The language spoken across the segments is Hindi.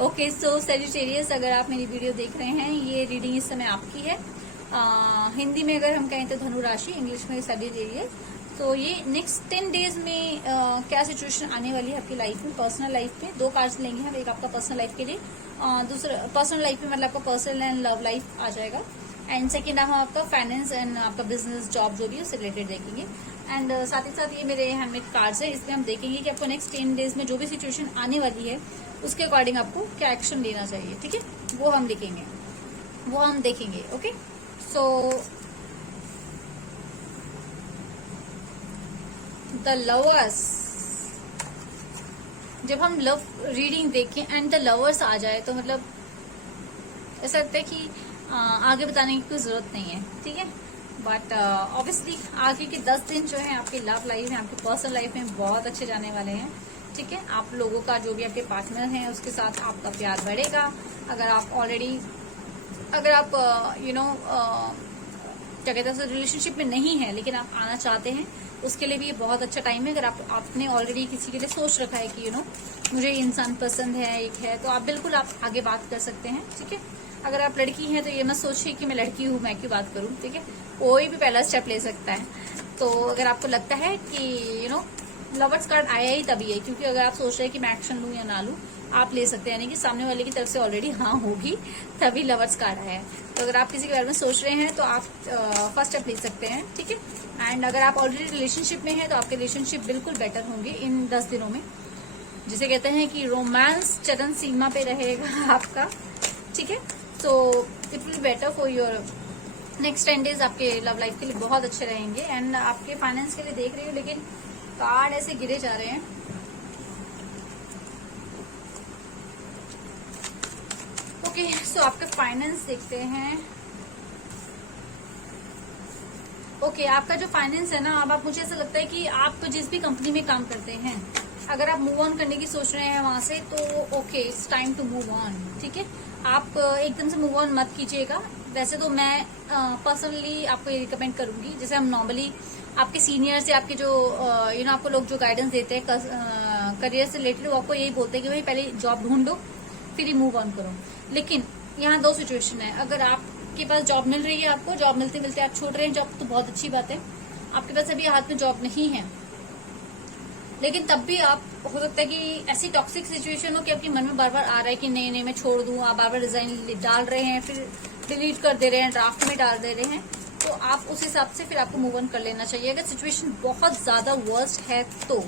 ओके, सो सैजिटेरियस, अगर आप मेरी वीडियो देख रहे हैं, ये रीडिंग इस समय आपकी है। हिंदी में अगर हम कहें तो धनु राशि, इंग्लिश में सैजिटेरियस। तो ये नेक्स्ट 10 डेज में क्या सिचुएशन आने वाली है आपकी लाइफ में, पर्सनल लाइफ में। 2 कार्ड्स लेंगे हम, एक आपका पर्सनल लाइफ के लिए, दूसरा पर्सनल लाइफ में मतलब आपका पर्सनल एंड लव लाइफ आ जाएगा, एंड सेकेंड हम आपका फाइनेंस एंड आपका बिजनेस जॉब जो भी है उससे रिलेटेड देखेंगे। एंड साथ ही साथ ये मेरे हैंडमेड कार्ड्स है, इसमें हम देखेंगे कि आपको नेक्स्ट 10 डेज में जो भी सिचुएशन आने वाली है उसके अकॉर्डिंग आपको क्या एक्शन लेना चाहिए, ठीक है, वो हम लिखेंगे, वो हम देखेंगे। ओके, सो द लवर्स, जब हम लव रीडिंग देखें एंड द लवर्स आ जाए तो मतलब ऐसा लगता है कि आगे बताने की कोई जरूरत नहीं है, ठीक है। बट ऑब्वियसली आगे के 10 दिन जो है आपकी लव लाइफ में, आपकी पर्सनल लाइफ में बहुत अच्छे जाने वाले हैं, ठीक है। आप लोगों का जो भी आपके पार्टनर हैं उसके साथ आपका प्यार बढ़ेगा। अगर आप ऑलरेडी, अगर आप क्या कहते हैं रिलेशनशिप में नहीं है लेकिन आप आना चाहते हैं, उसके लिए भी ये बहुत अच्छा टाइम है। अगर आपने ऑलरेडी किसी के लिए सोच रखा है कि मुझे ये इंसान पसंद है, एक है, तो आप बिल्कुल आप आगे बात कर सकते हैं, ठीक है। अगर आप लड़की हैं तो ये मत सोचिए कि मैं लड़की हूँ, मैं क्यों बात करूँ, ठीक है। कोई भी पहला स्टेप ले सकता है। तो अगर आपको लगता है कि लवर्स कार्ड आया ही तभी है, क्योंकि अगर आप सोच रहे हैं कि मैं एक्शन लूं या ना लूं, आप ले सकते हैं, यानी कि सामने वाले की तरफ से ऑलरेडी हाँ होगी तभी लवर्स कार्ड आया है। तो अगर आप किसी के बारे में सोच रहे हैं तो आप फर्स्ट स्टेप ले सकते हैं, ठीक है। एंड अगर आप ऑलरेडी रिलेशनशिप में हैं तो आपके रिलेशनशिप बिल्कुल बेटर होंगे इन 10 दिनों में, जिसे कहते हैं कि रोमांस चरम सीमा पे रहेगा आपका, ठीक है। So it will better for your next 10 days, आपके लव लाइफ के लिए बहुत अच्छे रहेंगे। एंड आपके फाइनेंस के लिए देख रही हूँ, लेकिन कार्ड ऐसे गिरे जा रहे हैं। ओके, सो आपके फाइनेंस देखते हैं। ओके, आपका जो फाइनेंस है ना, अब आप, मुझे ऐसा लगता है कि आप जिस भी कंपनी में काम करते हैं, अगर आप मूव ऑन करने की सोच रहे हैं वहां से, तो okay, it's time to move on, ठीक है। आप एकदम से मूव ऑन मत कीजिएगा। वैसे तो मैं पर्सनली आपको ये रिकमेंड करूंगी, जैसे हम नॉर्मली आपके सीनियर से, आपके जो आपको लोग जो गाइडेंस देते हैं करियर से रिलेटेड, वो आपको यही बोलते हैं कि भाई पहले जॉब ढूंढो फिर ही मूव ऑन करो। लेकिन यहाँ 2 सिचुएशन है। अगर आपके पास जॉब मिल रही है, आपको जॉब मिलते मिलते आप छोड़ रहे हैं जॉब, तो बहुत अच्छी बात है। आपके पास अभी हाथ में जॉब नहीं है, लेकिन तब भी आप, हो सकता है कि ऐसी टॉक्सिक सिचुएशन हो कि आपके मन में बार बार आ रहा है कि नहीं नहीं मैं छोड़ दूं, आप बार बार रिजाइन डाल रहे हैं, फिर डिलीट कर दे रहे हैं, ड्राफ्ट में डाल दे रहे हैं, तो आप उस हिसाब से फिर आपको मूव ऑन कर लेना चाहिए। अगर सिचुएशन बहुत ज्यादा वर्स्ट है तो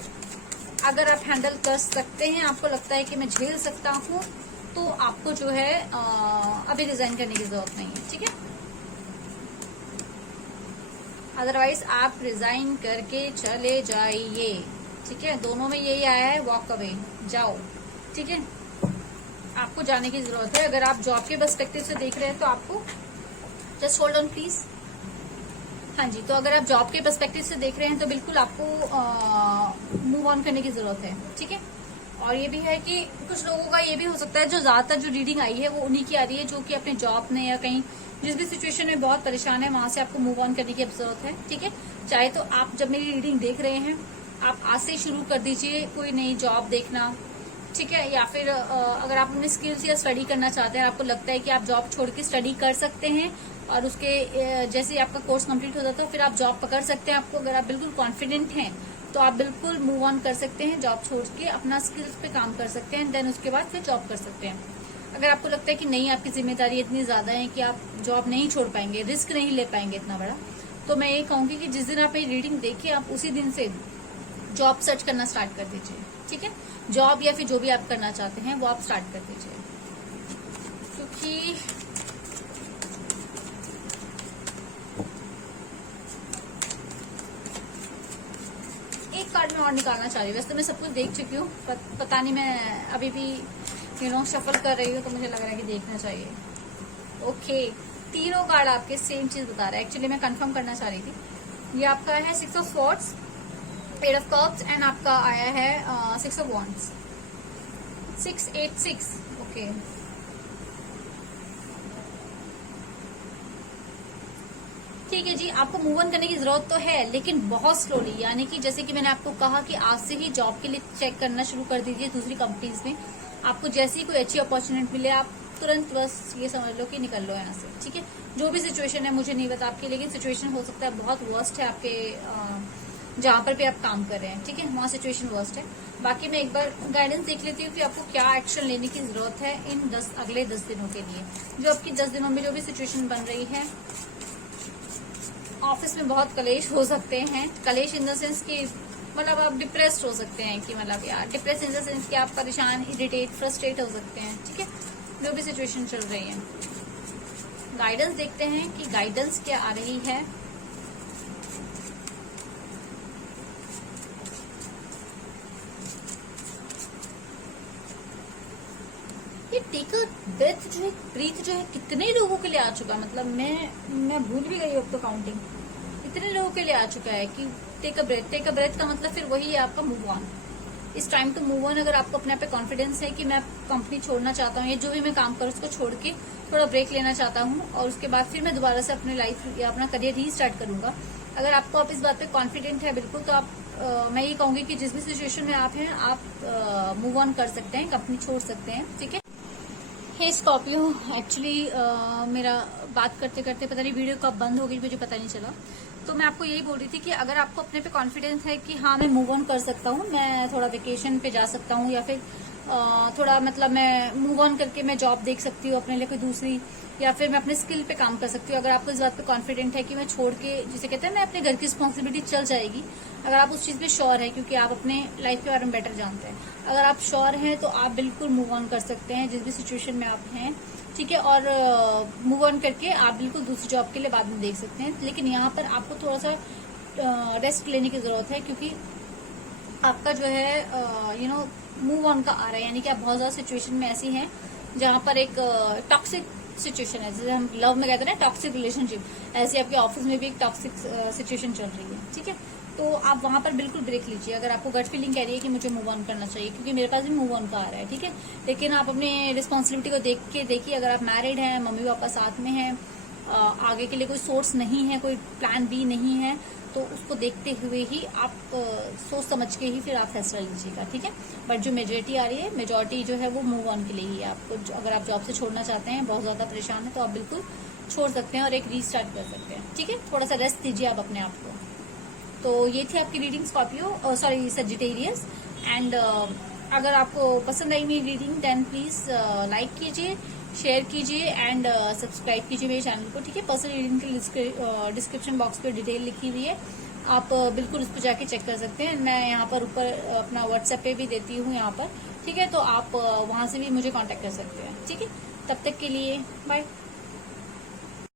अगर आप हैंडल कर सकते हैं, आपको लगता है कि मैं झेल सकता हूँ, तो आपको जो है अभी रिजाइन करने की जरूरत नहीं है, ठीक है। अदरवाइज आप रिजाइन करके चले जाइए, ठीक है। दोनों में यही आया है, वॉक अवे, जाओ, ठीक है। आपको जाने की जरूरत है। अगर आप जॉब के पर्सपेक्टिव से देख रहे हैं तो आपको जस्ट होल्ड ऑन प्लीज। हाँ जी, तो अगर आप जॉब के पर्सपेक्टिव से देख रहे हैं तो बिल्कुल आपको मूव ऑन करने की जरूरत है, ठीक है। और ये भी है कि कुछ लोगों का ये भी हो सकता है, जो ज्यादातर जो रीडिंग आई है वो उन्हीं की आ रही है जो कि अपने जॉब में या कहीं जिस भी सिचुएशन में बहुत परेशान है, वहां से आपको मूव ऑन करने की जरूरत है, ठीक है। चाहे तो आप जब मेरी रीडिंग देख रहे हैं, आप आज से शुरू कर दीजिए कोई नई जॉब देखना, ठीक है। या फिर अगर आप अपने स्किल्स या स्टडी करना चाहते हैं, आपको लगता है कि आप जॉब छोड़ के स्टडी कर सकते हैं, और उसके जैसे आपका कोर्स कंप्लीट हो जाता है फिर आप जॉब पकड़ सकते हैं। आपको अगर आप बिल्कुल कॉन्फिडेंट हैं तो आप बिल्कुल मूव ऑन कर सकते हैं, जॉब छोड़ के अपना स्किल्स पे काम कर सकते हैं, देन उसके बाद फिर जॉब कर सकते हैं। अगर आपको लगता है कि नहीं, आपकी जिम्मेदारी इतनी ज्यादा है कि आप जॉब नहीं छोड़ पाएंगे, रिस्क नहीं ले पाएंगे इतना बड़ा, तो मैं ये कहूंगी कि जिस दिन आप ये रीडिंग देखिए, आप उसी दिन से जॉब सर्च करना स्टार्ट कर दीजिए, ठीक है। जॉब या फिर जो भी आप करना चाहते हैं वो आप स्टार्ट कर दीजिए, क्योंकि एक कार्ड में और निकालना चाह रही हूँ। वैसे तो मैं सब कुछ देख चुकी हूँ, पता नहीं, मैं अभी भी शफल कर रही हूँ, तो मुझे लग रहा है कि देखना चाहिए। ओके, तीनों कार्ड आपके सेम चीज बता रहा है। एक्चुअली मैं कंफर्म करना चाह रही थी। ये आपका है 6 of swords, 8 of cups, and आपका आया है 6 ऑफ वॉन्ड्स, 686। ओके, ठीक है जी। आपको मूव ऑन करने की जरूरत तो है, लेकिन बहुत स्लोली, यानी कि जैसे कि मैंने आपको कहा कि आज से ही जॉब के लिए चेक करना शुरू कर दीजिए दूसरी कंपनीज में। आपको जैसी कोई अच्छी अपॉर्चुनिटी मिले आप तुरंत बस ये समझ लो कि निकल लो यहाँ से, ठीक है। जो भी सिचुएशन है मुझे नहीं पता आपकी, लेकिन सिचुएशन हो सकता है बहुत वर्स्ट है आपके जहां पर भी आप काम कर रहे हैं, ठीक है, वहां सिचुएशन वर्स्ट है। बाकी मैं एक बार गाइडेंस देख लेती हूँ कि आपको क्या एक्शन लेने की जरूरत है इन अगले 10 दिनों के लिए। जो आपकी 10 दिनों में जो भी सिचुएशन बन रही है, ऑफिस में बहुत कलेश हो सकते हैं। कलेश इन द सेंस कि मतलब आप डिप्रेस्ड हो सकते हैं, कि मतलब यार डिप्रेस इन द सेंस कि आप परेशान, इरिटेट, फ्रस्ट्रेट हो सकते हैं, ठीक है, जो भी सिचुएशन चल रही है। गाइडेंस देखते हैं कि गाइडेंस क्या आ रही है। ये टेक अ ब्रेथ जो है, ब्रीथ जो है, कितने लोगों के लिए आ चुका, मतलब मैं भूल भी गई अब तो काउंटिंग, इतने लोगों के लिए आ चुका है कि take a breath. Take a breath का मतलब फिर वही है आपका मूव ऑन। इस टाइम टू मूव ऑन। अगर आपको अपने आप पे कॉन्फिडेंस है कि मैं कंपनी छोड़ना चाहता हूँ, या जो भी मैं काम करूँ उसको छोड़ के थोड़ा ब्रेक लेना चाहता हूँ, और उसके बाद फिर मैं दोबारा से अपनी लाइफ या अपना करियर रीस्टार्ट करूंगा। अगर आपको आप इस बात पे कॉन्फिडेंट है बिल्कुल, तो आप मैं ये कहूंगी कि जिस भी सिचुएशन में आप हैं, आप मूव ऑन कर सकते हैं, कंपनी छोड़ सकते हैं, ठीक है। हे स्कॉर्पियो, एक्चुअली मेरा बात करते करते पता नहीं वीडियो कब बंद हो गई, मुझे पता नहीं चला। तो मैं आपको यही बोल रही थी कि अगर आपको अपने पे कॉन्फिडेंस है कि हाँ मैं मूव ऑन कर सकता हूँ, मैं थोड़ा वेकेशन पे जा सकता हूँ, या फिर थोड़ा मतलब मैं मूव ऑन करके मैं जॉब देख सकती हूँ अपने लिए कोई दूसरी, या फिर मैं अपने स्किल पे काम कर सकती हूँ। अगर आपको इस बात पे कॉन्फिडेंट है कि मैं छोड़ के, जिसे कहते हैं मैं अपने घर की रिस्पॉन्सिबिलिटी चल जाएगी, अगर आप उस चीज पे श्योर है, क्योंकि आप अपने लाइफ के बारे में बेटर जानते हैं, अगर आप श्योर हैं तो आप बिल्कुल मूव ऑन कर सकते हैं जिस भी सिचुएशन में आप हैं, ठीक है। और मूव ऑन करके आप बिल्कुल दूसरी जॉब के लिए बाद में देख सकते हैं। लेकिन यहाँ पर आपको थोड़ा सा रेस्ट लेने की जरूरत है, क्योंकि आपका जो है मूव ऑन का आ रहा है, यानी कि आप बहुत ज्यादा सिचुएशन में ऐसी हैं जहां पर एक टॉक्सिक सिचुएशन है, जैसे हम लव में कहते हैं ना टॉक्सिक रिलेशनशिप, ऐसे आपके ऑफिस में भी एक टॉक्सिक सिचुएशन चल रही है, ठीक है। तो आप वहां पर बिल्कुल ब्रेक लीजिए। अगर आपको गट फीलिंग कह रही है कि मुझे मूव ऑन करना चाहिए, क्योंकि मेरे पास भी मूव ऑन का आ रहा है, ठीक है, लेकिन आप अपने रिस्पॉन्सिबिलिटी को देख के देखिए। अगर आप मैरिड हैं, मम्मी पापा साथ में हैं, आगे के लिए कोई सोर्स नहीं है, कोई प्लान बी नहीं है, तो उसको देखते हुए ही आप सोच समझ के ही फिर आप फैसला लीजिएगा, ठीक है। बट जो मेजोरिटी आ रही है, मेजोरिटी जो है वो मूव ऑन के लिए ही है। आपको अगर आप जॉब से छोड़ना चाहते हैं, बहुत ज्यादा परेशान है, तो आप बिल्कुल छोड़ सकते हैं और एक रीस्टार्ट कर सकते हैं, ठीक है। थोड़ा सा रेस्ट दीजिए आप अपने आप को। तो ये थी आपकी reading Scorpio, sorry Sagittarius. And अगर आपको पसंद आई मेरी रीडिंग, देन प्लीज लाइक कीजिए, शेयर कीजिए एंड सब्सक्राइब कीजिए मेरे चैनल को, ठीक है। पर्सनल रीडिंग के डिस्क्रिप्शन बॉक्स पे डिटेल लिखी हुई है, आप बिल्कुल उस पर जाके चेक कर सकते हैं। मैं यहाँ पर ऊपर अपना व्हाट्सएप पे भी देती हूँ यहाँ पर, ठीक है, तो आप वहां से भी मुझे कांटेक्ट कर सकते हैं, ठीक है। तब तक के लिए बाय।